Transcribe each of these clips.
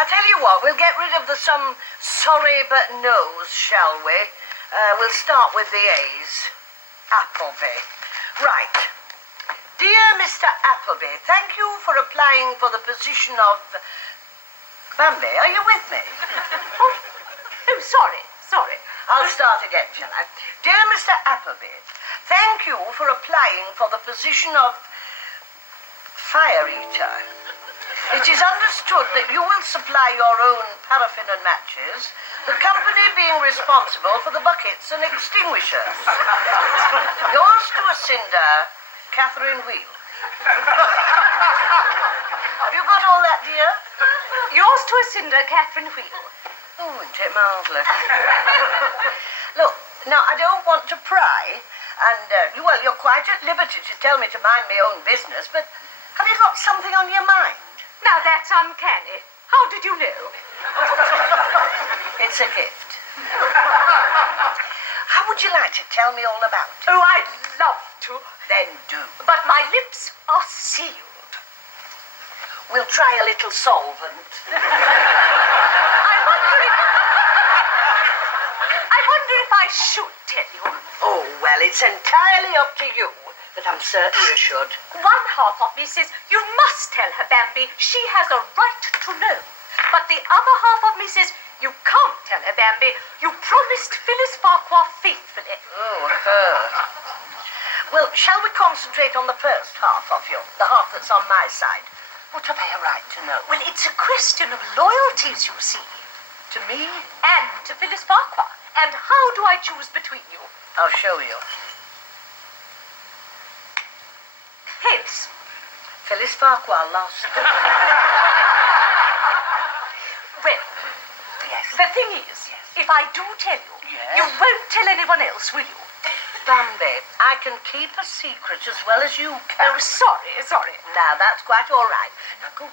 I tell you what, we'll get rid of the some sorry but no's, shall we? We'll start with the A's. Appleby. Right. Dear Mr. Appleby, thank you for applying for the position of... Bambi, are you with me? Oh, sorry. I'll start again, shall I? Dear Mr. Appleby, thank you for applying for the position of fire eater. It is understood that you will supply your own paraffin and matches, the company being responsible for the buckets and extinguishers. Yours to a cinder, Catherine Wheel. Have you got all that, dear? Yours to a cinder, Catherine Wheel. Oh, isn't it marvellous? Look, now, I don't want to pry, and, well, you're quite at liberty to tell me to mind my own business, but have you got something on your mind? Now, that's uncanny. How did you know? It's a gift. How would you like to tell me all about it? Oh, I'd love to. Then do. But my lips are sealed. We'll try a little solvent. I wonder if I should tell you. Oh, well, it's entirely up to you, but I'm certain you should. One half of me says you must tell her, Bambi. She has a right to know. But the other half of me says you can't tell her, Bambi. You promised Phyllis Farquhar faithfully. Oh, her. Well, shall we concentrate on the first half of you, the half that's on my side? What have I a right to know? Well, it's a question of loyalties, you see. To me? And to Phyllis Farquhar. And how do I choose between you? I'll show you. Heads. Phyllis Farquhar lost. Well, Yes. the thing is, if I do tell you, Yes? you won't tell anyone else, will you? Bambi, I can keep a secret as well as you can. Oh, sorry. Now, that's quite all right. Now, go on.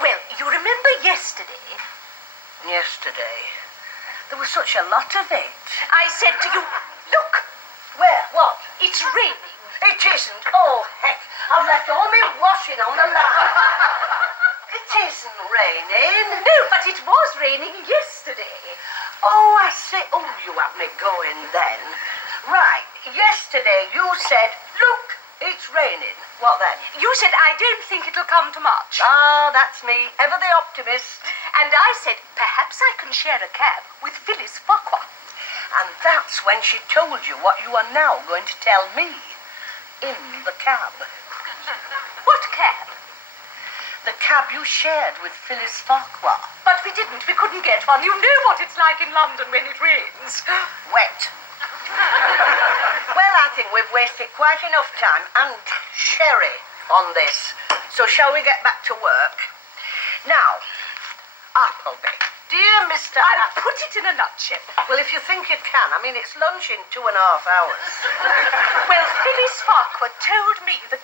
Well, you remember yesterday? Yesterday, there was such a lot of it. I said to you, look, Where? What? it's raining. It isn't. Oh, heck. I've left all my washing on the line. It isn't raining. No, but it was raining yesterday. Oh, I see. Oh, you had me going then. Right. Yesterday you said, look, it's raining. What then? You said I don't think it'll come to much. Ah, that's me. Ever the optimist. And I said, perhaps I can share a cab with Phyllis Farquhar. And that's when she told you what you are now going to tell me. In the cab. What cab? The cab you shared with Phyllis Farquhar. But we didn't. We couldn't get one. You know what it's like in London when it rains. Wet. Well, I think we've wasted quite enough time and sherry on this. So shall we get back to work? Now, Appleby. Dear Mr. I'll put it in a nutshell. Well, if you think you can. I mean, it's lunch in 2.5 hours. Well, Phyllis Farquhar told me that...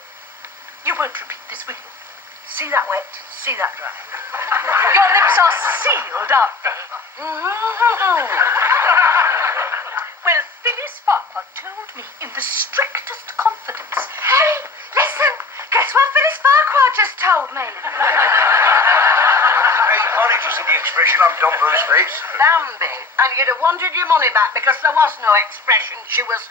You won't repeat this, will you? See that wet? See that dry? Your lips are sealed, aren't they? Mm-hmm. Well, Phyllis Farquhar told me in the strictest confidence. Hey, listen! Guess what Phyllis Farquhar just told me? Hey, Mollie, to see the expression on Dumbo's face. Bambi. And you'd have wanted your money back because there was no expression. She was...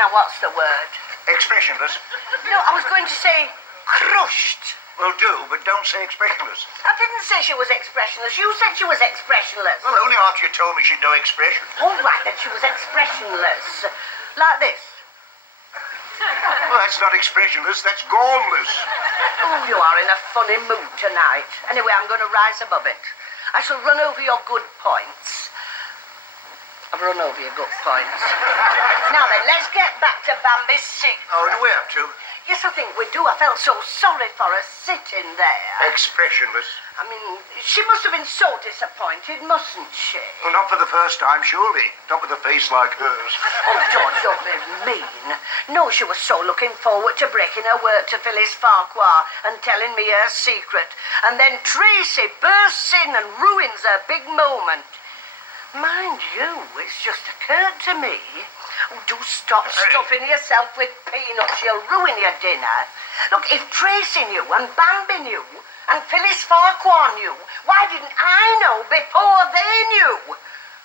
Now, what's the word? Expressionless. No, I was going to say crushed. Will do, but don't say expressionless. I didn't say she was expressionless. You said she was expressionless. Well, only after you told me she'd no expression. All right, then she was expressionless. Like this. Well, that's not expressionless, that's gormless. Oh, you are in a funny mood tonight. Anyway, I'm going to rise above it. I shall run over your good points. I've run over your good points. Now then, let's get back to Bambi's seat. Oh, do we have to? Yes, I think we do. I felt so sorry for her sitting there. Expressionless. I mean, she must have been so disappointed, mustn't she? Well, not for the first time, surely. Not with a face like hers. Oh, George, don't be mean. No, she was so looking forward to breaking her word to Phyllis Farquhar and telling me her secret. And then Tracy bursts in and ruins her big moment. Mind you, it's just occurred to me. Oh, do stop stuffing yourself with peanuts. You'll ruin your dinner. Look, if Tracy knew and Bambi knew, And Phyllis Farquhar knew. Why didn't I know before they knew?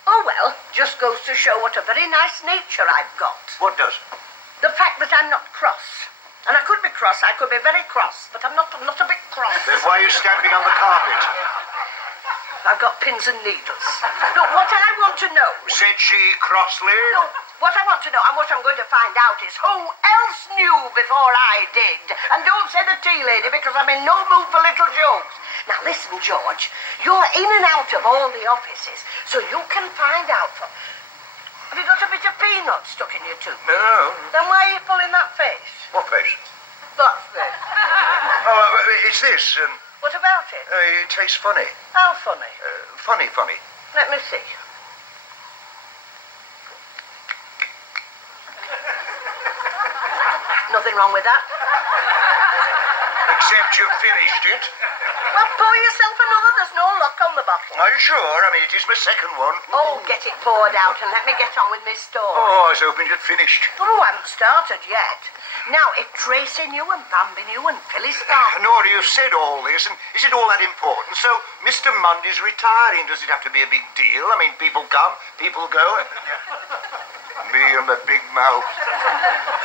Oh, well, just goes to show what a very nice nature I've got. What does? The fact that I'm not cross. And I could be cross, I could be very cross, but I'm not a bit cross. Then why are you standing on the carpet? I've got pins and needles. Look, what I want to know... Said she crossly. No, what I want to know and what I'm going to find out is who else knew before I did. And don't say the tea lady, because I'm in no mood for little jokes. Now listen, George, you're in and out of all the offices, so you can find out from... Have you got a bit of peanut stuck in your tooth? No. Then why are you pulling that face? What face? That face. Oh, it's this. What about it? It tastes funny. How funny? Funny. Let me see. Nothing wrong with that. Except you've finished it. Well, pour yourself another. There's no lock on the bottle. Are you sure? I mean, it is my second one. Oh, get it poured out and let me get on with my story. Oh, I was hoping you'd finished. Oh, I haven't started yet. Now, if Tracy knew and Bambi knew and Phyllis started... Nora, you've said all this, and is it all that important? So, Mr. Mundy's retiring. Does it have to be a big deal? I mean, people come, people go. Me and the big mouth.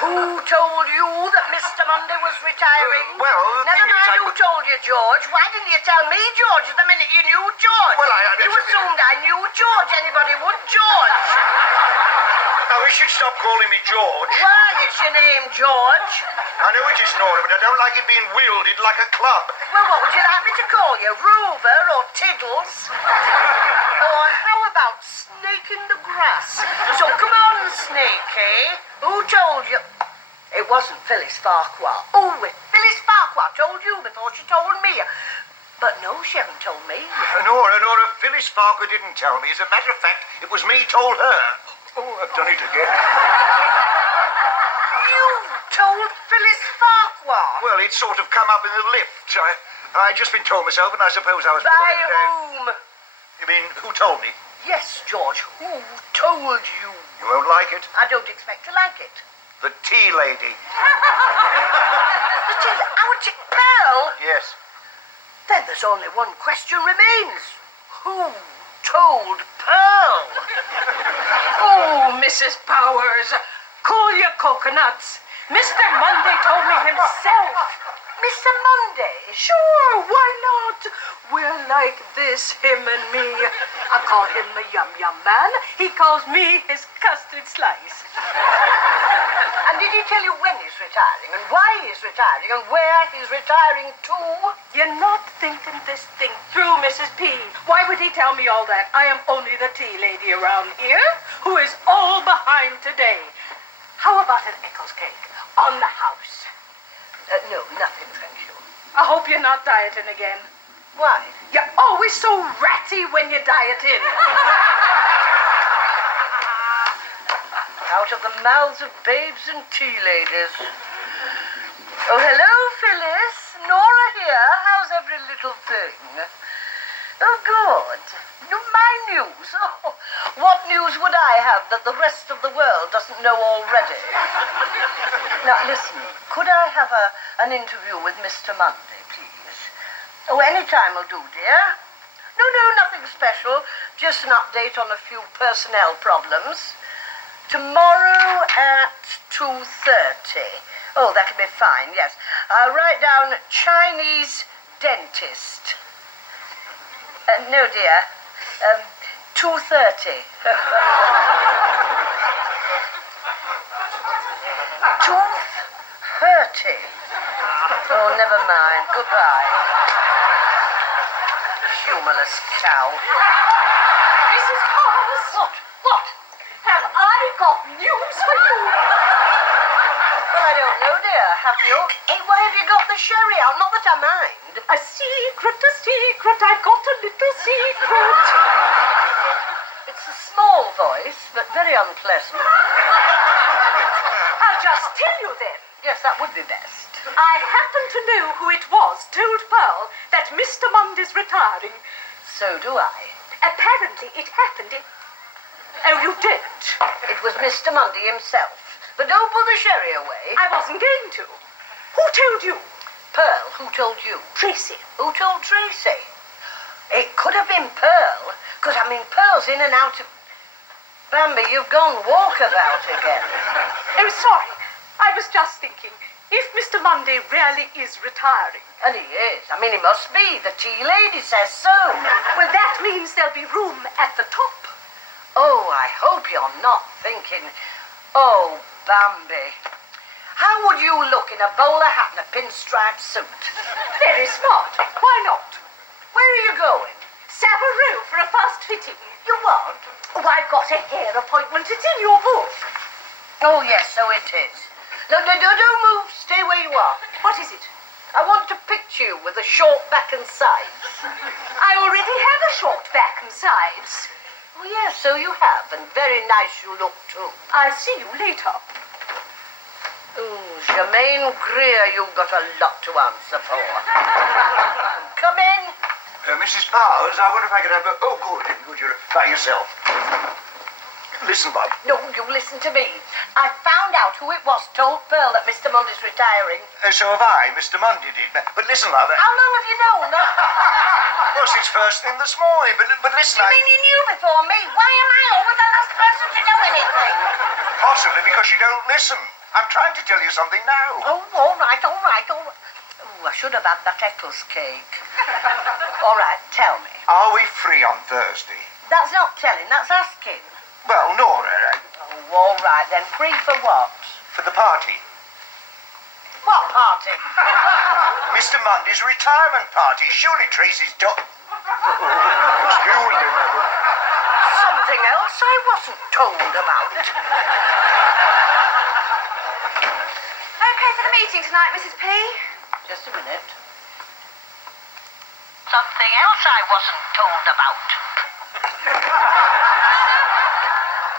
Who told you that Mr. Mundy was retiring? Well, the Never thing is, mind who told you, George. Why didn't you tell me, George, the minute you knew George? Well, You assumed I knew George. Anybody would, George. I wish you'd stop calling me George. Why, it's your name, George. I know it is, Nora, but I don't like it being wielded like a club. Well, what would you like me to call you? Rover or Tiddles? Or how about Snake in the Grass? So come on, Snakey. Who told you? It wasn't Phyllis Farquhar. Oh, if Phyllis Farquhar told you before she told me. But no, she hasn't told me. Nora, Phyllis Farquhar didn't tell me. As a matter of fact, it was me told her. Oh, I've done it again. You told Phyllis Farquhar? Well, it sort of come up in the lift. I'd just been told myself, and I suppose I was... By whom? You mean, who told me? Yes, George, who told you? You won't like it. I don't expect to like it. The tea lady. The tea, our tea, Pearl? Yes. Then there's only one question remains. Who told Pearl? Oh, Mrs. Powers, cool your coconuts. Mr. Mundy told me himself. Mr. Mundy? Sure, why not? We're like this, him and me. I call him the yum-yum man. He calls me his custard slice. And did he tell you when he's retiring, and why he's retiring, and where he's retiring to? You're not thinking this thing through, Mrs. P. Why would he tell me all that? I am only the tea lady around here who is all behind today. How about an Eccles cake on the house? No, nothing, thank you. I hope you're not dieting again. Why? You're always so ratty when you're dieting. Out of the mouths of babes and tea ladies. Oh, hello, Phyllis. Nora here. How's every little thing? Oh, good. My news? Oh, what news would I have that the rest of the world doesn't know already? Now, listen, could I have an interview with Mr. Mundy, please? Oh, any time will do, dear. No, nothing special. Just an update on a few personnel problems. Tomorrow at 2:30. Oh, that'll be fine, yes. I'll write down Chinese dentist. No, dear. 2:30. 2:30. Oh, never mind. Goodbye. Humorless cow. Mrs. Powers! What? Have I got news for you? Well, I don't know, dear. Have you? Hey, why have you got the sherry out? Not that I mind. A secret. I've got a little secret. It's a small voice, but very unpleasant. I'll just tell you then. Yes, that would be best. I happen to know who it was told Pearl that Mr. Mundy's retiring. So do I. Apparently it happened in... Oh, you didn't? It was Mr. Mundy himself. But don't put the sherry away. I wasn't going to. Who told you? Pearl, who told you? Tracy. Who told Tracy? It could have been Pearl, because, I mean, Pearl's in and out of... Bambi, you've gone walkabout again. Oh, sorry. I was just thinking, if Mr. Mundy really is retiring... And he is. I mean, he must be. The tea lady says so. Well, that means there'll be room at the top. Oh, I hope you're not thinking... Oh, Bambi. How would you look in a bowler hat and a pinstripe suit? Very smart. Why not? Where are you going? Savaroo for a fast fitting. You what? Oh, I've got a hair appointment. It's in your book. Oh, yes, so it is. No, don't move. Stay where you are. What is it? I want to picture you with a short back and sides. I already have a short back and sides. Oh, yes, so you have, and very nice you look, too. I'll see you later. Oh, Germaine Greer, you've got a lot to answer for. Come in. Mrs. Powers, I wonder if I could have a... Oh, good, you're by yourself. Listen, Bob. No, you listen to me. I found out who it was told Pearl that Mr. Mundy's retiring. So have I. Mr. Mundy did. But listen, love... How long have you known that? Well, since first thing this morning. But listen, You mean you knew before me? Why am I always the last person to know anything? Possibly because you don't listen. I'm trying to tell you something now. Oh, all right. Oh, I should have had that Eccles cake. All right, tell me. Are we free on Thursday? That's not telling, that's asking. Well, Nora, Oh, all right, then. Free for what? for the party. What party? Mr. Mundy's retirement party. Surely Tracy's done. Excuse me, madam. Something else I wasn't told about. Okay for the meeting tonight, Mrs. P? Just a minute. Something else I wasn't told about.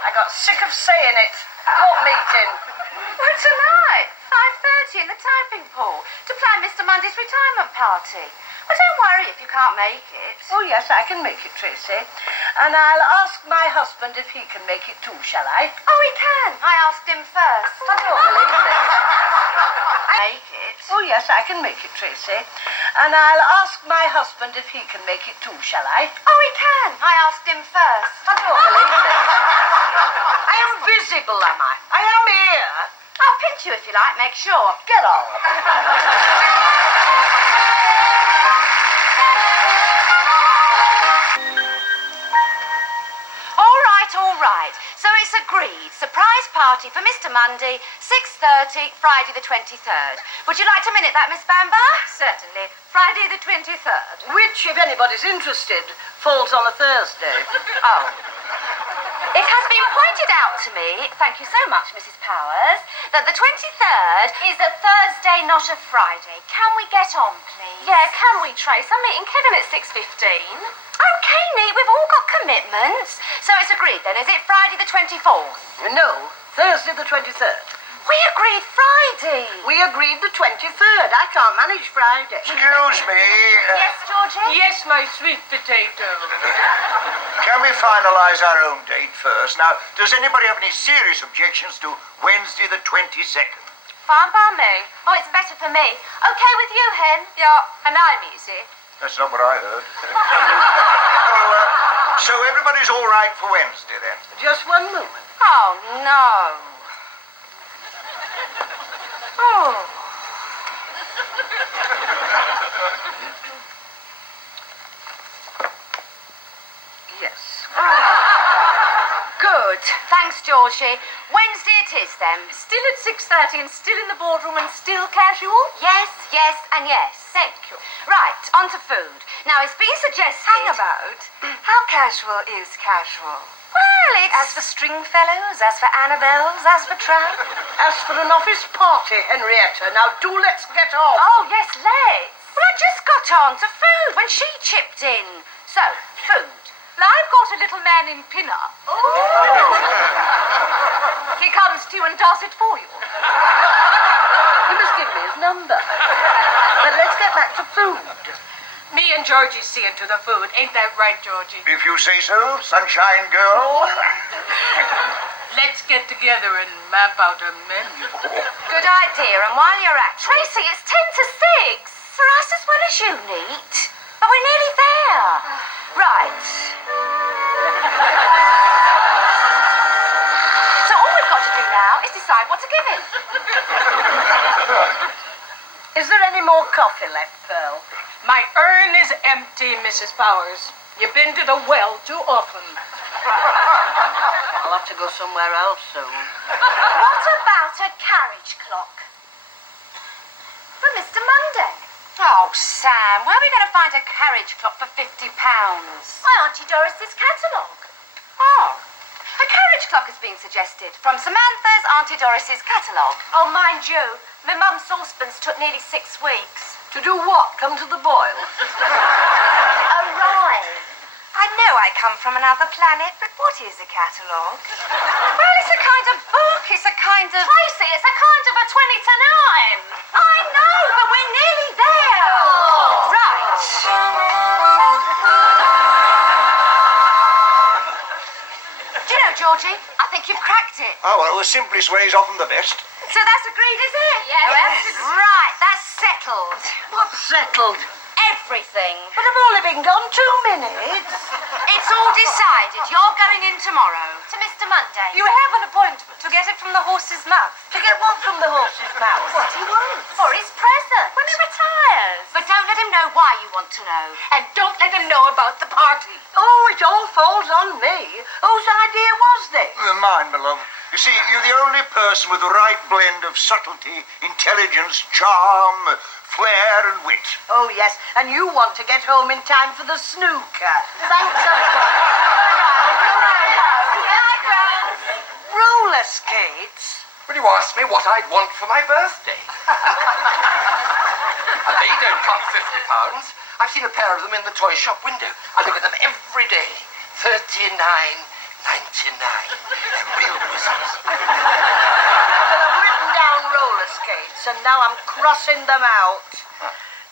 I got sick of saying it. What meeting? Well, tonight, 5:30 in the typing pool to plan Mr. Mundy's retirement party. Well, don't worry if you can't make it. Oh, yes, I can make it, Tracy. And I'll ask my husband if he can make it too, shall I? Oh, he can. I asked him first. I don't believe it. Make it. Oh, yes, I can make it, Tracy. And I'll ask my husband if he can make it too, shall I? Oh, he can. I asked him first. I don't believe it. I am visible, am I? I am here. I'll pinch you if you like, make sure. Get on. All right. So it's agreed. Surprise party for Mr. Mundy, 6:30, Friday the 23rd. Would you like to minute that, Miss Bamber? Certainly. Friday the 23rd. Which, if anybody's interested, falls on a Thursday. Oh. It has been pointed out to me, thank you so much, Mrs. Powers, that the 23rd is a Thursday, not a Friday. Can we get on, please? Yeah, can we, Trace? I'm meeting Kevin at 6:15. Okay, Neat, we've all got commitments. So it's agreed then, is it Friday the 24th? No, Thursday the 23rd. We agreed Friday. We agreed the 23rd. I can't manage Friday. Excuse me. Yes, Georgie? Yes, my sweet potato. Can we finalise our own date first? Now, does anybody have any serious objections to Wednesday the 22nd? Fine by me. Oh, it's better for me. Okay with you, Hen? Yeah, and I'm easy. That's not what I heard. So everybody's all right for Wednesday, then? Just one moment. Oh, no. Oh. Yes. Good. Thanks, Georgie. Wednesday it is, then. Still at 6:30 and still in the boardroom and still casual? Yes, yes, and yes. Thank you. Right, on to food. Now, it's been suggested... Hang about. How casual is casual? Well, it's... As for Stringfellows, as for Annabelles, as for Tramp? As for an office party, Henrietta, now do let's get on. Oh, yes, let's. Well, I just got on to food when she chipped in. So, food. Well, I've got a little man in pin-up. He comes to you and does it for you. You must give me his number. But let's get back to food. Me and Georgie seeing to the food. Ain't that right, Georgie? If you say so, sunshine girl. let's get together and map out a menu. Good idea, and while you're at it... Tracy, it's 10 to 6. For us as well as you, Neat. But we're nearly there. Right. So all we've got to do now is decide what to give him. Is there any more coffee left, Pearl? My urn is empty, Mrs. Powers. You've been to the well too often. I'll have to go somewhere else soon. What about a carriage clock? For Mr. Monday. Oh, Sam, where are we going to find a carriage clock for £50? My Auntie Doris's catalogue. Oh. A carriage clock has been suggested from Samantha's Auntie Doris's catalogue. Oh, mind you, my mum's saucepans took nearly 6 weeks. To do what? Come to the boil? Arrive. I know I come from another planet, but what is a catalogue? Well, it's a kind of book. It's a kind of... Tracy, it's a kind of a 20 to 9. I know, but we're nearly there. Oh. Right. Do you know, Georgie, I think you've cracked it. Oh, well, the simplest way is often the best. So that's agreed, is it? Yes. Right, that's settled. What's settled? Everything. But I've only been gone 2 minutes. It's all decided. You're going in tomorrow. To Mr. Monday. You have an appointment to get it from the horse's mouth. To get what from the horse's mouth? What he wants. For his present. When he retires. But don't let him know why you want to know. And don't let him know about the party. Oh, it all falls on me. Whose idea was this? Mine, my love. You see, you're the only person with the right blend of subtlety, intelligence, charm, flair and wit. Oh, yes, and you want to get home in time for the snooker. Thanks a roller skates. Well, you asked me what I'd want for my birthday. And they don't cost £50. I've seen a pair of them in the toy shop window. I look at them every day. £39.99. They're real wizards. Well, I've written down roller skates, and now I'm crossing them out.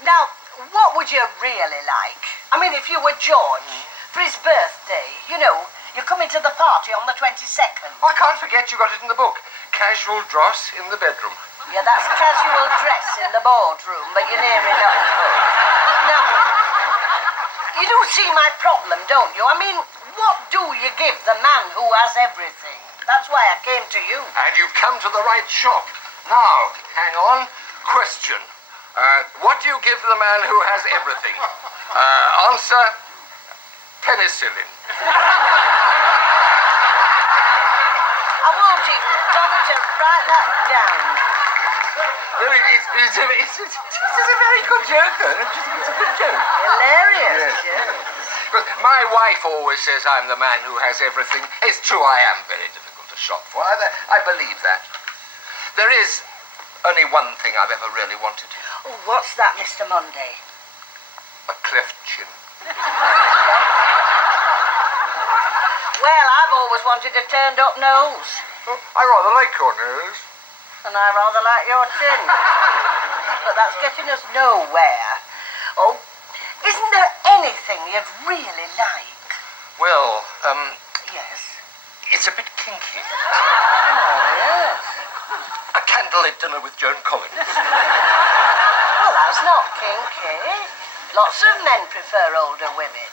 Now, what would you really like? I mean, if you were George, for his birthday, you know, you're coming to the party on the 22nd. Oh, I can't forget you got it in the book. Casual dross in the bedroom. Yeah, that's casual dress in the boardroom, but you're near enough. Now, you do see my problem, don't you? I mean, what do you give the man who has everything? That's why I came to you. And you've come to the right shop. Now, hang on. Question. What do you give the man who has everything? Answer, penicillin. I won't even bother to write that down. No, it's a very good joke, though. It's a good joke. Hilarious, Yes. yeah. But my wife always says I'm the man who has everything. It's true, I am very difficult to shop for. I believe that. There is only one thing I've ever really wanted. Oh, what's that, Mr. Monday? A cleft chin. Well, I've always wanted a turned-up nose. Oh, I rather like your nose. And I rather like your chin. But that's getting us nowhere. Oh, isn't there anything you'd really like? Well, Yes. it's a bit kinky. Oh, yes. A candlelit dinner with Joan Collins. Well, that's not kinky. Lots of men prefer older women.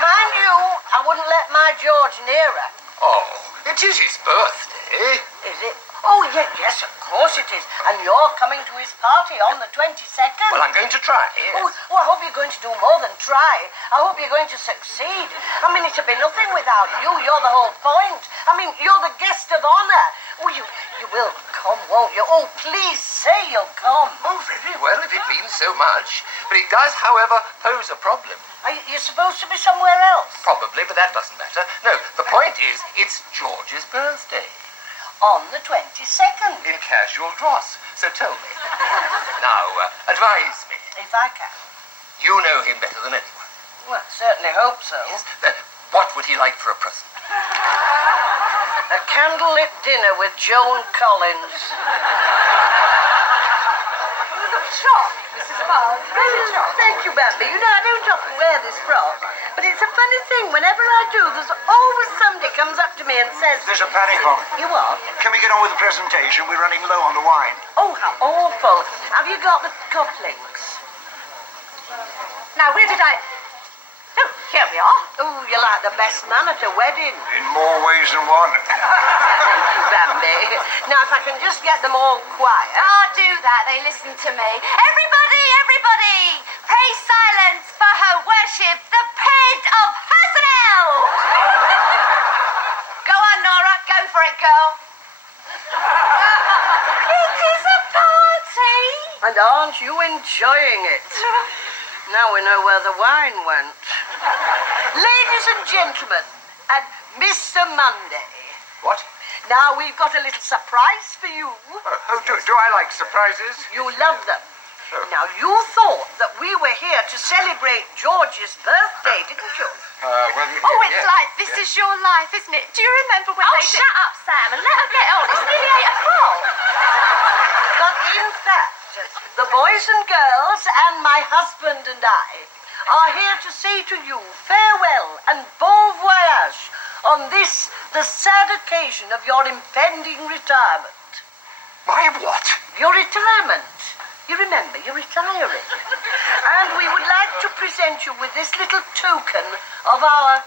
Mind you, I wouldn't let my George near her. Oh, it is his birthday. Is it? Oh, yes, of course it is. And you're coming to his party on the 22nd. Well, I'm going to try. Yes. Oh, I hope you're going to do more than try. I hope you're going to succeed. I mean, it'd be nothing without you. You're the whole point. I mean, you're the guest of honor. Oh, you will come, won't you? Oh, please say you'll come. Oh, very well, if it means so much. But it does, however, pose a problem. Are you supposed to be somewhere else? Probably, but that doesn't matter. No, the point is, it's George's birthday. On the 22nd. In casual dross. So tell me. Now, advise me. If I can. You know him better than anyone. Well, certainly hope so. Yes? What would he like for a present? A candlelit dinner with Joan Collins. charming, Mrs. Powers. Really charming. Thank you, Bambi. You know, I don't often wear this frock, but it's a funny thing. Whenever I do, there's always somebody comes up to me and says... There's a panic on. You are? Can we get on with the presentation? We're running low on the wine. Oh, how awful. Have you got the cufflinks? Now, where did I... Oh, here we are. Oh, you're like the best man at a wedding. In more ways than one. Thank you, Bambi. Now, if I can just get them all quiet. I'll do that. They listen to me. Everybody, pray silence for her worship, the Ped of Personnel. Go on, Nora. Go for it, girl. It is a party. And aren't you enjoying it? Now we know where the wine went. Ladies and gentlemen, and Mr. Monday. What? Now we've got a little surprise for you. Do I like surprises? You love them. Now you thought that we were here to celebrate George's birthday, didn't you? Oh, it's like This Is Your Life, isn't it? Do you remember when they shut up, Sam, and let her get on. It's nearly 8 o'clock. But in fact, the boys and girls and my husband and I are here to say to you farewell and bon voyage on this, the sad occasion of your impending retirement. My what? Your retirement. You remember, you're retiring. And we would like to present you with this little token of our,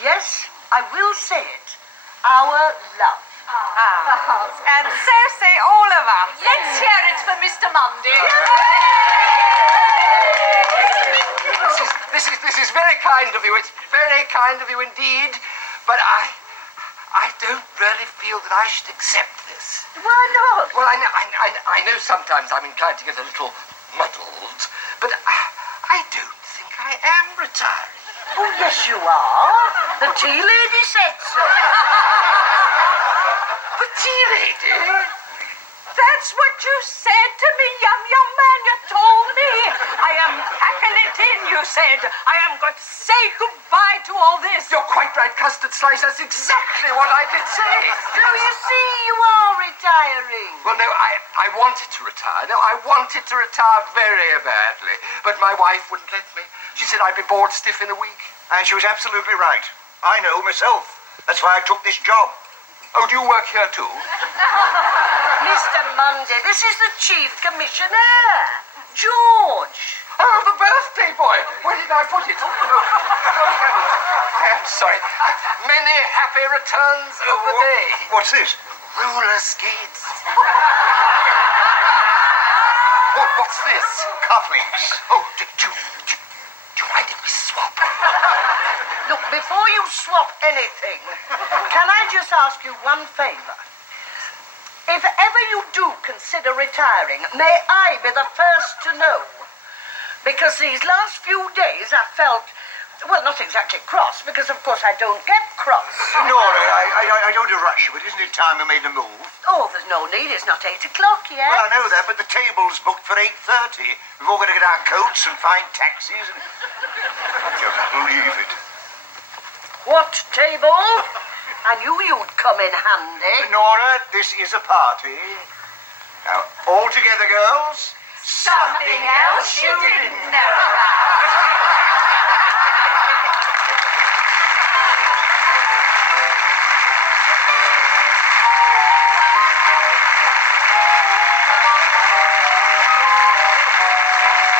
yes, I will say it, our love. And so say all of us. Let's hear it for Mr. Mundy. This is very kind of you. It's very kind of you indeed. But I don't really feel that I should accept this. Why not? Well, I know sometimes I'm inclined to get a little muddled, but I don't think I am retiring. Oh, yes, you are. The tea lady said so. The tea lady? That's what you said to me, young man. You told me. I am packing it in, you said. I am going to say goodbye to all this. You're quite right, Custard Slice. That's exactly what I did say. So you see, you are retiring. Well, no, I wanted to retire. No, I wanted to retire very badly. But my wife wouldn't let me. She said I'd be bored stiff in a week. And she was absolutely right. I know myself. That's why I took this job. Oh, do you work here too? Mr. Munday, this is the Chief Commissioner, George. Oh, the birthday boy. Where did I put it? I am sorry. Many happy returns of the day. What's this? Roller skates. What's this? Cufflinks. Oh, do you mind if we swap? Look, before you swap anything, can I just ask you one favor? If ever you do consider retiring, may I be the first to know? Because these last few days I felt, well, not exactly cross, because of course I don't get cross. Nora, I don't rush you, but isn't it time we made a move? Oh, there's no need. It's not 8 o'clock yet. Well, I know that, but the table's booked for 8:30. We've all got to get our coats and find taxis and... I can't believe it. What table? I knew you'd come in handy. Nora, this is a party. Now, all together, girls. Something else you didn't